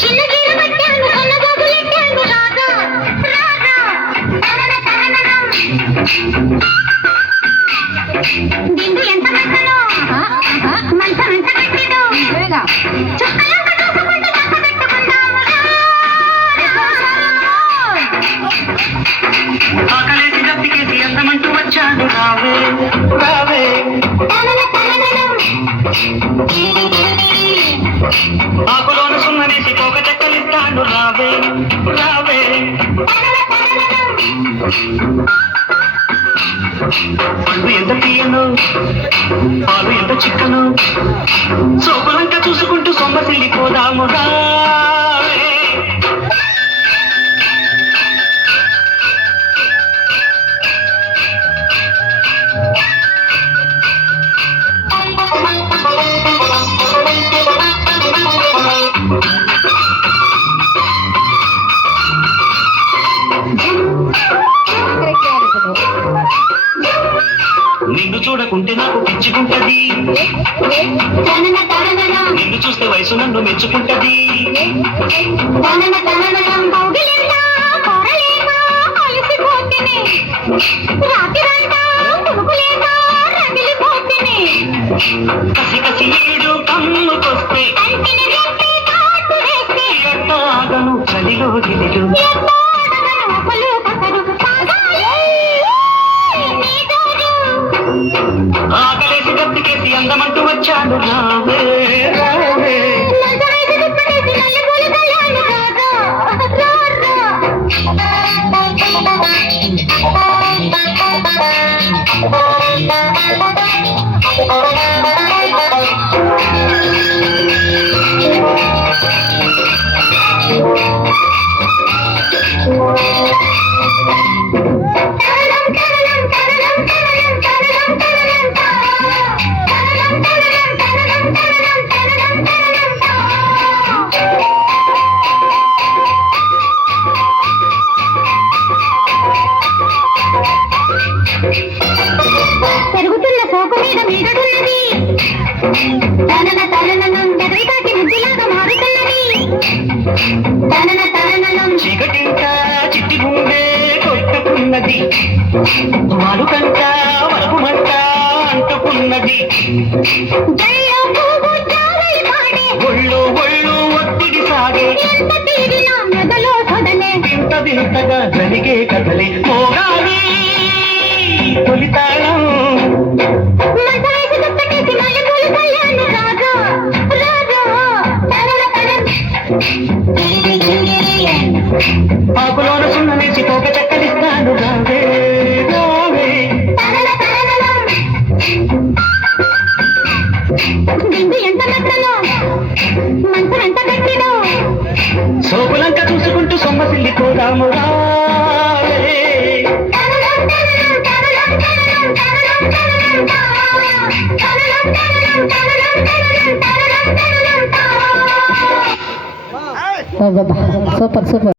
చిన్న గీర పట్టాను కొన్న గోగులెట్టాను రాగా రాగా తనన తననం దిండు ఎంత మెత్తనో మంచం ఎంత గట్టిదో చుక్కలంక చూసుకుంటూ చక్క పెట్టుకుందాము ఆకలేసి దప్పికేసి అందమంటూ వచ్చాను రావే రావే తనన తననం ఆకులోన సున్ననేసి పోక చెక్కలిస్తాను రావే రావే తనన తననం పండు ఎంత తీయను పాలు ఎంత చిక్కను సోకులంక చూసుకుంటూ సొమ్మసిల్లిపోదాము రావే నిన్ను చూడకుంటే నాకు పిచ్చుకుంటది తనన తననం నిన్ను చూస్తే వయసు నన్ను మెచ్చుకుంటది తనన తననం కౌగిలిందా కోరలేదా అలసిపోతిని రాత్రిరంతా పురుగులేదా రగిలిపోతిని కసి కసి ఏడు కమ్ముకొస్తే కంటిని రెప్పి కాటు వేస్తే ఎట్టాగను చలిలో గిలిలు ఎత్తాడగను అసలు కసరు సాగాలి నీ తోడు ఆకలేసి దప్పికేసి అందమంటూ వచ్చాను రావే రావే నజరైతే దిప్పటేసి నల్లబోలి కళ్యాణ రాగా పెరుగుతున్న సోకు మీద మీగడున్నది తనన తననం ఎదురుకాకి ముద్దులాగా మారుతున్నది తనన తననం చీకటింక చిట్టి గుండె కొట్టుకున్నది వాలుకంట వరకు మంట అంటుకున్నది జల్లో పువ్వు జావలి పాడే ఒళ్ళు ఒళ్ళు ఒత్తిడి సాగే ఎంత తీరినా మెదలో సొదలే వింత వింతగా జరిగే కథలే మోగాలి తొలితాళం నజరైతే దిప్పటేసి నల్లబోలి కళ్యాణ రాగా రాగా తనన తననం ఆకులోన సున్ననేసి పోక చెక్కలిస్తాను రావే రావే తనన తననం దిండు ఎంత మెత్తనో మంచం ఎంత గట్టిదో సోకులంక చూసుకుంటూ సొమ్మసిల్లిపోదాము రావే సూపర్ సూపర్